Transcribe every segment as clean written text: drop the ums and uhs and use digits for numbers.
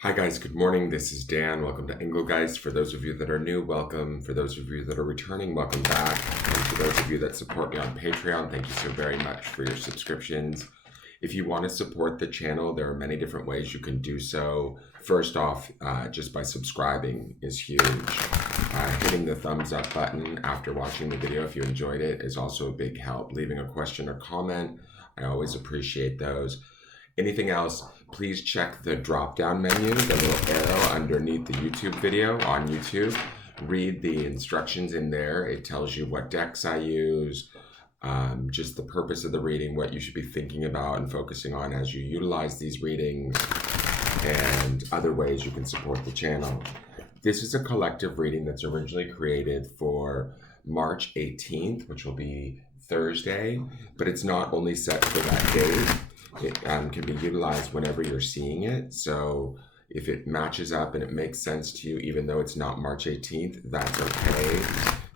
Hi guys, good morning. This is Dan. Welcome to Engelgeist. For those of you that are new, welcome. For those of you that are returning, welcome back. And for those of you that support me on Patreon, thank you so very much for your subscriptions. If you want to support the channel, there are many different ways you can do so. First off, just by subscribing is huge. Hitting the thumbs up button after watching the video if you enjoyed it is also a big help. Leaving a question or comment, I always appreciate those. Anything else, please check the drop-down menu, the little arrow underneath the YouTube video on YouTube. Read the instructions in there. It tells you what decks I use, just the purpose of the reading, what you should be thinking about and focusing on as you utilize these readings, and other ways you can support the channel. This is a collective reading that's originally created for March 18th, which will be Thursday, but it's not only set for that day. It can be utilized whenever you're seeing it. So if it matches up and it makes sense to you, even though it's not March 18th, that's okay.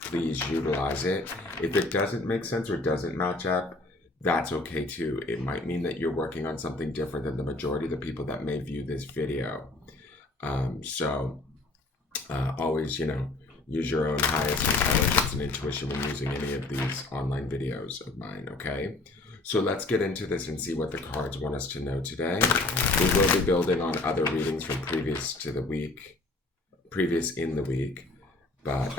Please utilize it. If it doesn't make sense or doesn't match up, that's okay too. It might mean that you're working on something different than the majority of the people that may view this video. Always, use your own highest intelligence and intuition when using any of these online videos of mine, okay? So let's get into this and see what the cards want us to know today. We will be building on other readings from previous in the week, but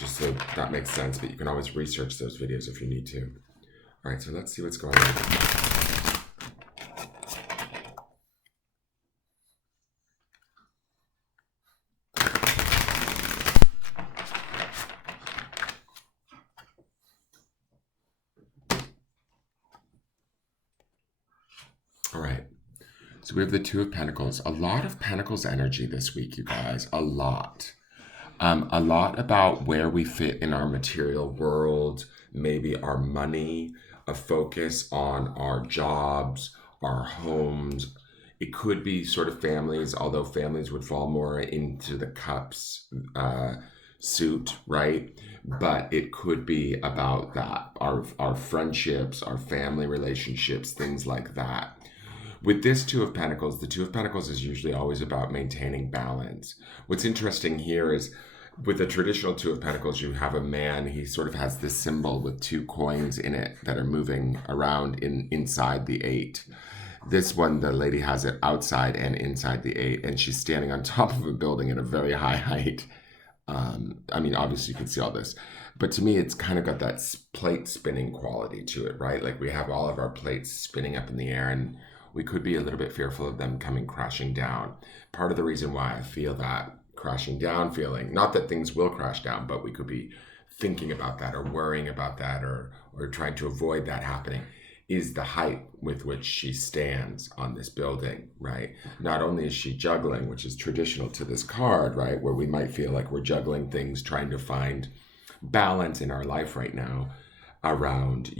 just so that makes sense, but you can always research those videos if you need to. All right, so let's see what's going on. All right, so we have the Two of Pentacles. A lot of Pentacles energy this week, you guys. A lot about where we fit in our material world, maybe our money, a focus on our jobs, our homes. It could be sort of families, although families would fall more into the cups suit, right? But it could be about that, our friendships, our family relationships, things like that. With this Two of Pentacles, the Two of Pentacles is usually always about maintaining balance. What's interesting here is with the traditional Two of Pentacles, you have a man, he sort of has this symbol with two coins in it that are moving around inside the eight. This one, the lady has it outside and inside the eight, and she's standing on top of a building at a very high height. Obviously you can see all this, but to me, it's kind of got that plate spinning quality to it, right? Like we have all of our plates spinning up in the air, and we could be a little bit fearful of them coming crashing down. Part of the reason why I feel that crashing down feeling, not that things will crash down, but we could be thinking about that or worrying about that or trying to avoid that happening, is the height with which she stands on this building, right? Not only is she juggling, which is traditional to this card, right? Where we might feel like we're juggling things, trying to find balance in our life right now around,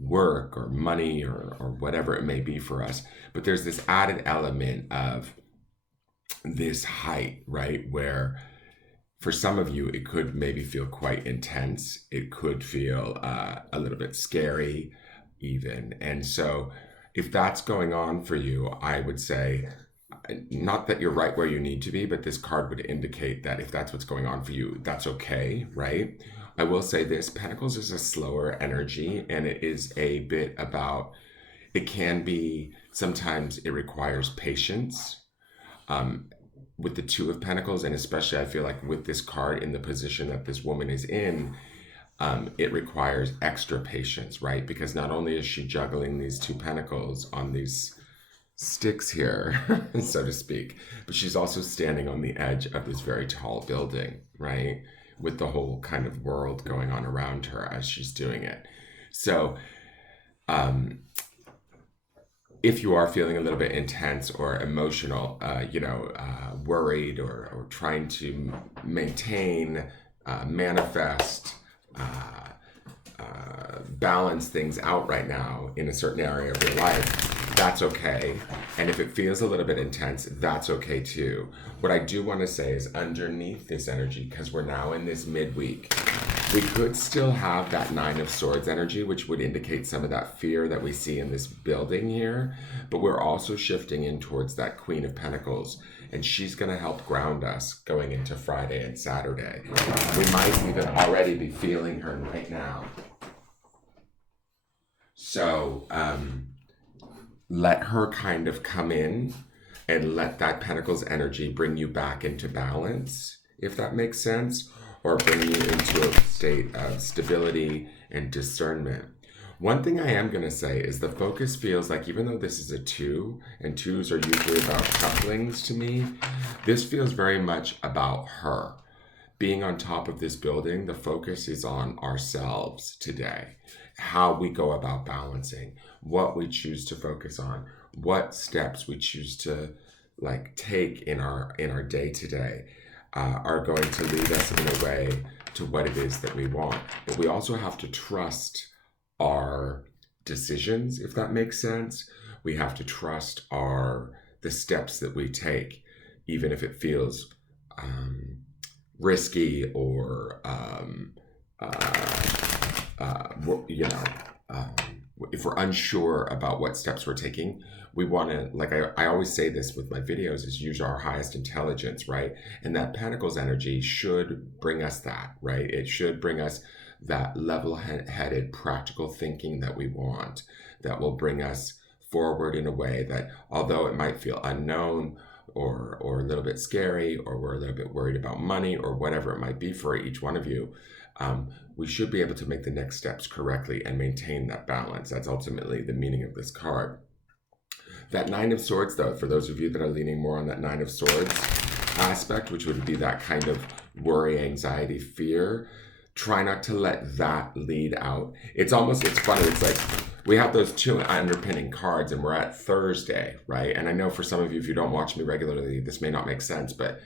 work or money or whatever it may be for us. But there's this added element of this height, right? Where for some of you, it could maybe feel quite intense. It could feel a little bit scary even. And so if that's going on for you, I would say, not that you're right where you need to be, but this card would indicate that if that's what's going on for you, that's okay, right? I will say this, Pentacles is a slower energy, and it is a bit about, it can be, sometimes it requires patience. With the Two of Pentacles, and especially I feel like with this card in the position that this woman is in, it requires extra patience, right? Because not only is she juggling these two pentacles on these sticks here, so to speak, but she's also standing on the edge of this very tall building, right? With the whole kind of world going on around her as she's doing it. So, if you are feeling a little bit intense or emotional, worried or trying to maintain, manifest, balance things out right now in a certain area of your life, that's okay. And if it feels a little bit intense, that's okay too. What I do want to say is underneath this energy, because we're now in this midweek, We could still have that Nine of Swords energy, which would indicate some of that fear that we see in this building here. But we're also shifting in towards that Queen of Pentacles. And she's going to help ground us going into Friday and Saturday. We might even already be feeling her right now. So let her kind of come in and let that Pentacles energy bring you back into balance, if that makes sense, or bring you into a state of stability and discernment. One thing I am going to say is the focus feels like, even though this is a 2, and 2s are usually about couplings to me, this feels very much about her. Being on top of this building, the focus is on ourselves today. How we go about balancing, what we choose to focus on, what steps we choose to take in our day to day. Are going to lead us in a way to what it is that we want. But we also have to trust our decisions, if that makes sense. We have to trust the steps that we take, even if it feels risky or if we're unsure about what steps we're taking. We want to, I always say this with my videos, is use our highest intelligence, right? And that Pentacles energy should bring us that, right? It should bring us that level-headed, practical thinking that we want, that will bring us forward in a way that, although it might feel unknown or a little bit scary, or we're a little bit worried about money, or whatever it might be for each one of you, we should be able to make the next steps correctly and maintain that balance. That's ultimately the meaning of this card. That Nine of Swords, though, for those of you that are leaning more on that Nine of Swords aspect, which would be that kind of worry, anxiety, fear, try not to let that lead out. It's funny. It's like we have those 2 underpinning cards, and we're at Thursday, right? And I know for some of you, if you don't watch me regularly, this may not make sense, but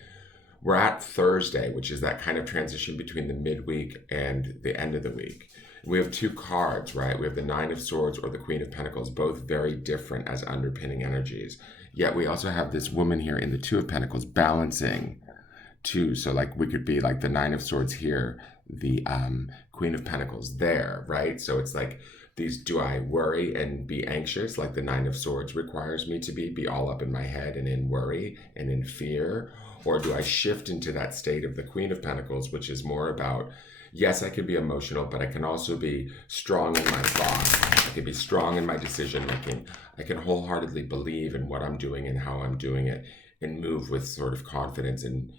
we're at Thursday, which is that kind of transition between the midweek and the end of the week. We have 2 cards, right? We have the Nine of Swords or the Queen of Pentacles, both very different as underpinning energies. Yet we also have this woman here in the 2 of Pentacles balancing 2. So we could be like the Nine of Swords here, the Queen of Pentacles there, right? So it's like these, do I worry and be anxious like the Nine of Swords requires me to be all up in my head and in worry and in fear? Or do I shift into that state of the Queen of Pentacles, which is more about, yes, I can be emotional, but I can also be strong in my thoughts. I can be strong in my decision making. I can wholeheartedly believe in what I'm doing and how I'm doing it, and move with sort of confidence and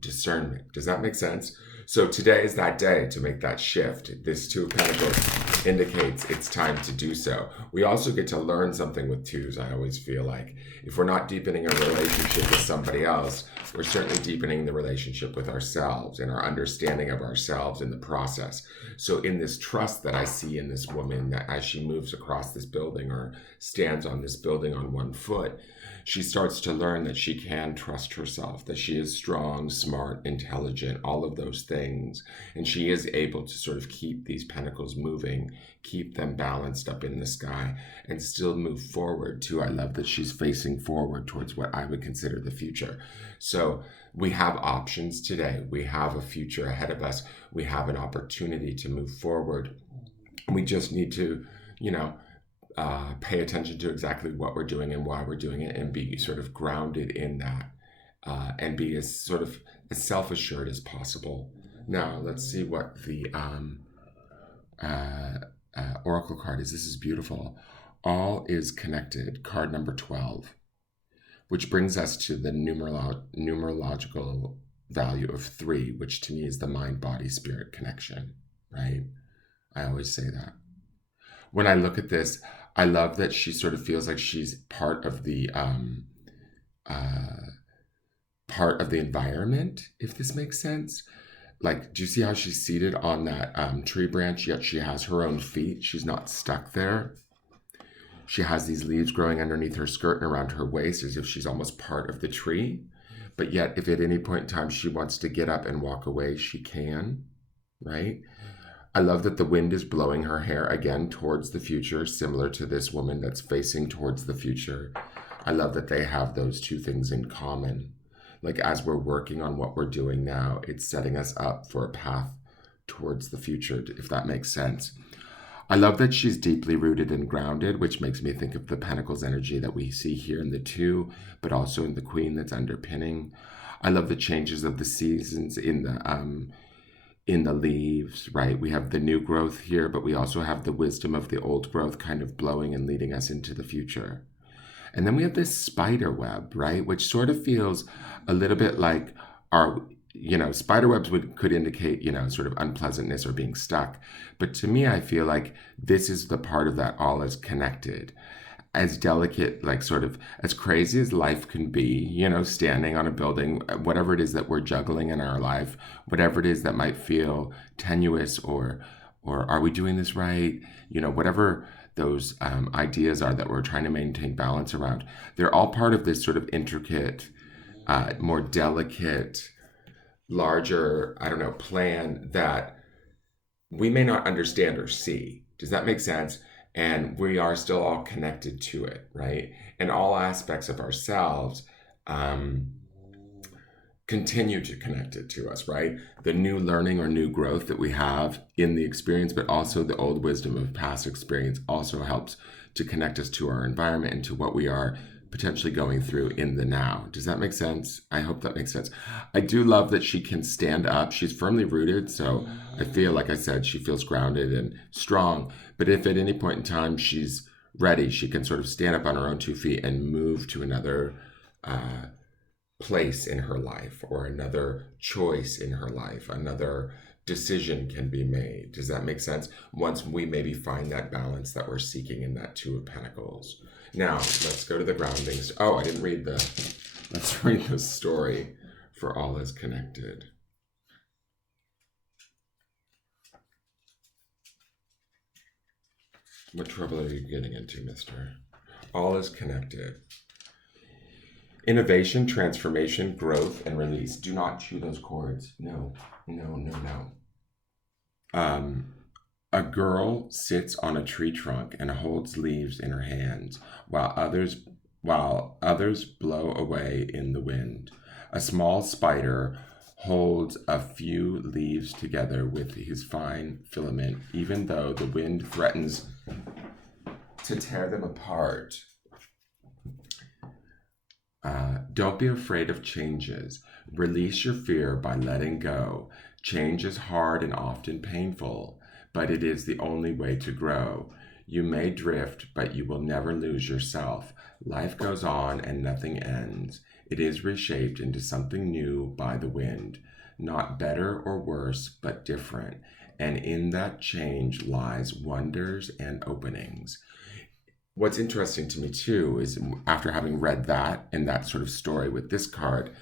discernment. Does that make sense? So today is that day to make that shift. This 2 of Pentacles indicates it's time to do so. We also get to learn something with 2s, I always feel like. If we're not deepening a relationship with somebody else, we're certainly deepening the relationship with ourselves and our understanding of ourselves in the process. So in this trust that I see in this woman, that as she moves across this building or stands on this building on one foot, she starts to learn that she can trust herself, that she is strong, smart, intelligent, all of those things. And she is able to sort of keep these pentacles moving, keep them balanced up in the sky, and still move forward too. I love that she's facing forward towards what I would consider the future. So we have options today. We have a future ahead of us. We have an opportunity to move forward. We just need to, pay attention to exactly what we're doing and why we're doing it, and be sort of grounded in that, and be as sort of as self-assured as possible. Now, let's see what the oracle card is. This is beautiful. All is connected, card number 12, which brings us to the numerological value of 3, which to me is the mind-body-spirit connection, right? I always say that. When I look at this, I love that she sort of feels like she's part of the environment, if this makes sense. Like, do you see how she's seated on that tree branch, yet she has her own feet? She's not stuck there. She has these leaves growing underneath her skirt and around her waist, as if she's almost part of the tree. But yet, if at any point in time she wants to get up and walk away, she can, right? I love that the wind is blowing her hair again towards the future, similar to this woman that's facing towards the future. I love that they have those 2 things in common. like as we're working on what we're doing now, it's setting us up for a path towards the future, if that makes sense. I love that she's deeply rooted and grounded, which makes me think of the Pentacles energy that we see here in the two, but also in the Queen that's underpinning. I love the changes of the seasons in the leaves, right? We have the new growth here, but we also have the wisdom of the old growth kind of blowing and leading us into the future. And then we have this spider web, right? Which sort of feels a little bit like our, spider webs could indicate, sort of unpleasantness or being stuck. But to me, I feel like this is the part of that all is connected. As delicate, like sort of as crazy as life can be, standing on a building, whatever it is that we're juggling in our life, whatever it is that might feel tenuous or are we doing this right? Whatever those ideas are that we're trying to maintain balance around, they're all part of this sort of intricate, more delicate, larger, I don't know, plan that we may not understand or see. Does that make sense? And we are still all connected to it, right? And all aspects of ourselves continue to connect it to us, right? The new learning or new growth that we have in the experience, but also the old wisdom of past experience also helps to connect us to our environment and to what we are potentially going through in the now. Does that make sense? I hope that makes sense. I do love that she can stand up. She's firmly rooted, so I feel, like I said, she feels grounded and strong. But if at any point in time she's ready, she can sort of stand up on her own 2 feet and move to another place in her life or another choice in her life, another decision can be made. Does that make sense? Once we maybe find that balance that we're seeking in that Two of Pentacles. Now, let's go to the groundings. Oh, I didn't read let's read the story for All Is Connected. What trouble are you getting into, mister? All is connected. Innovation, transformation, growth, and release. Do not chew those cords. No. A girl sits on a tree trunk and holds leaves in her hands, while others blow away in the wind. A small spider holds a few leaves together with his fine filament, even though the wind threatens to tear them apart. Don't be afraid of changes. Release your fear by letting go. Change is hard and often painful, but it is the only way to grow. You may drift, but you will never lose yourself. Life goes on and nothing ends. It is reshaped into something new by the wind. Not better or worse, but different. And in that change lies wonders and openings. What's interesting to me too is after having read that and that sort of story with this card,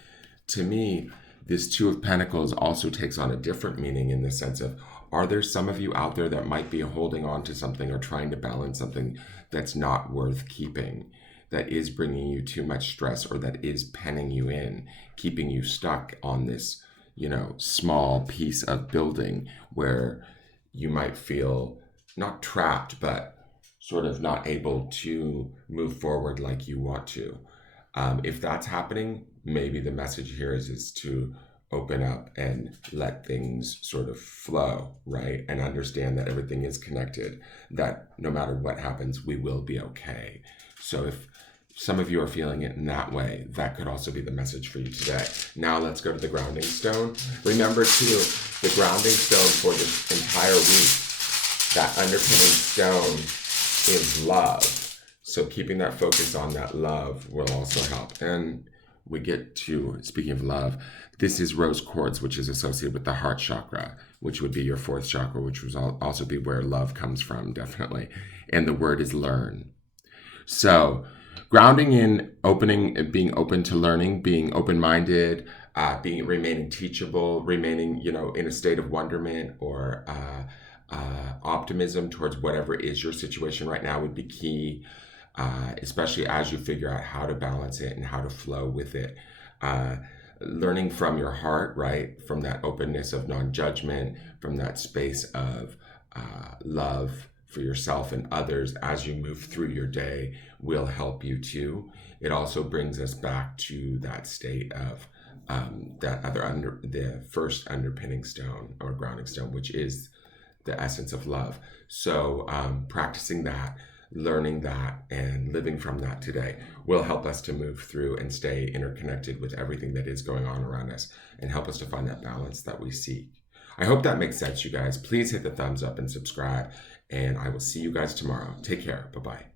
to me, this Two of Pentacles also takes on a different meaning in the sense of, are there some of you out there that might be holding on to something or trying to balance something that's not worth keeping, that is bringing you too much stress or that is penning you in, keeping you stuck on this, small piece of building where you might feel not trapped, but sort of not able to move forward like you want to. If that's happening, maybe the message here is to open up and let things sort of flow, right? And understand that everything is connected, that no matter what happens, we will be okay. So if some of you are feeling it in that way, that could also be the message for you today. Now let's go to the grounding stone. Remember too, the grounding stone for this entire week, that underpinning stone is love. So keeping that focus on that love will also help. And we get to, speaking of love, this is rose quartz, which is associated with the heart chakra, which would be your fourth chakra, which would also be where love comes from, definitely. And the word is learn. So grounding in being open to learning, being open-minded, remaining teachable, remaining, in a state of wonderment or optimism towards whatever is your situation right now would be key, especially as you figure out how to balance it and how to flow with it. Learning from your heart, right? From that openness of non-judgment, from that space of love for yourself and others as you move through your day will help you too. It also brings us back to that state of the first underpinning stone or grounding stone, which is the essence of love. So practicing that, learning that, and living from that today will help us to move through and stay interconnected with everything that is going on around us and help us to find that balance that we seek. I hope that makes sense, you guys. Please hit the thumbs up and subscribe, and I will see you guys tomorrow. Take care. Bye bye.